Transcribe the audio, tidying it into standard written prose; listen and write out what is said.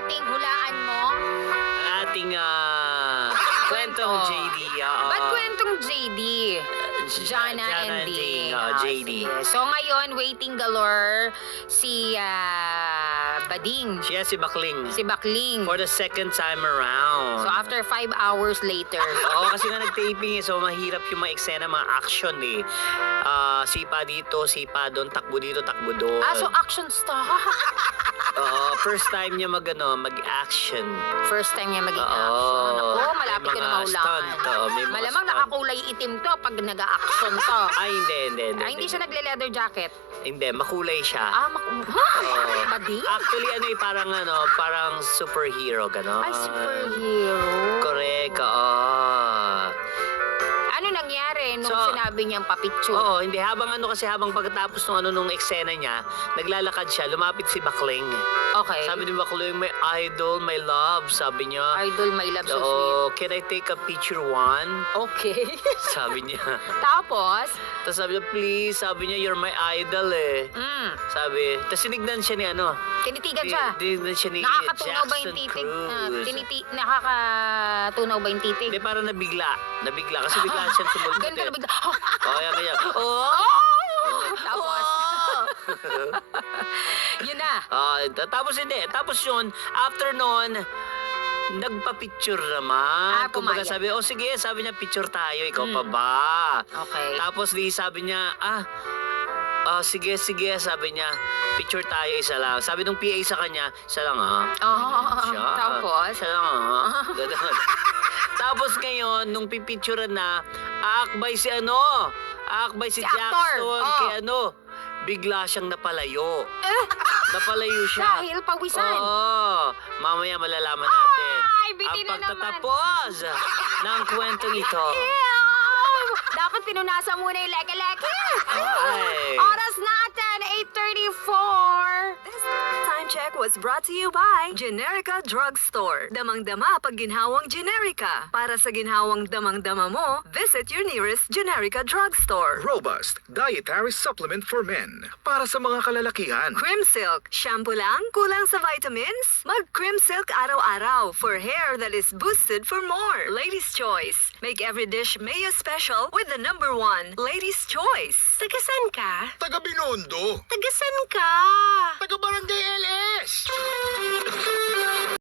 ating hulaan mo? Ang ating kwentong JD. Ba't kwentong JD? Jana and Ding. JD. Sige. So ngayon, waiting galore si Bading. Siya si Bakling. Si Bakling. For the second time around. So after 5 hours later. Oo, kasi nga nag-taping so mahirap yung mga eksena, mga action eh. Sipa dito, sipa doon, takbo dito, takbo doon. So action star. Oo, first time niya mag-action. First time niya maging Oo. action. Ako, malapit May ko na mga mahulaan. stunt, oo, may mga Malamang stunt. nakakulay itim to pag nag-action to. Ay, hindi. Hindi siya nagle-leather jacket. Hindi, makulay siya. Bading? Actually, parang superhero, gano'n. Ay, superhero. Correct, oo. Ano nangyari nung So, sinabi niyang papicture? Oo, hindi. Habang pagkatapos nung eksena niya, naglalakad siya, lumapit si Bakling. Okay. Sabi ni Bakling, my idol, my love, sabi niya. Idol, my love, so Oo, can I take a picture one? sweet. Okay. Sabi niya. Tapos, Tapos sabi niya, please, sabi niya, you're my idol eh. Sabi, tapos sinignan siya ni tinitigan siya. Tinignan siya ni Nakakatunaw ba yung Jackson titig? Cruz. Nakakatunaw ba yung titig? Hindi, parang nabigla. Kasi bigla siya sumulpot Ganito na bigla. Oh, yan. Oh! Tapos, yun na. Tapos hindi. Tapos yun, after nun, nagpa-picture naman. Kumbaga pumayag. sabi niya, picture tayo, ikaw pa ba? Okay. Tapos sabi niya, sige, sabi niya, picture tayo, isa lang. Sabi nung PA sa kanya, isa lang Siya. Tapos? Isa lang Ganun. Tapos ngayon, nung pipicturean na, aakbay si Si Jackson actor. kay bigla siyang napalayo. Napalayo siya. Dahil pawisan. Oo. Mamaya malalaman natin. Ay, bitin na ang naman. pagtatapos ng kwentong ito. Dapat pinunasan muna yung leke-leke. Ay. Oras natin, 8:34. This time check was brought to you by Generica Drugstore. Damang-dama pag ginhawang Generica. Para sa ginhawang damang-dama mo, visit your nearest Generica Drugstore. Robust Dietary Supplement for Men. Para sa mga kalalakihan. Crimsilk. Shampoo lang? Kulang sa vitamins? Mag Crimsilk araw-araw for hair that is boosted for more. Ladies' Choice. Make every dish mayo special with the #1 Ladies' Choice. Tagasan ka? Taga Binondo. Tagasan ka? Taga Barangay LS.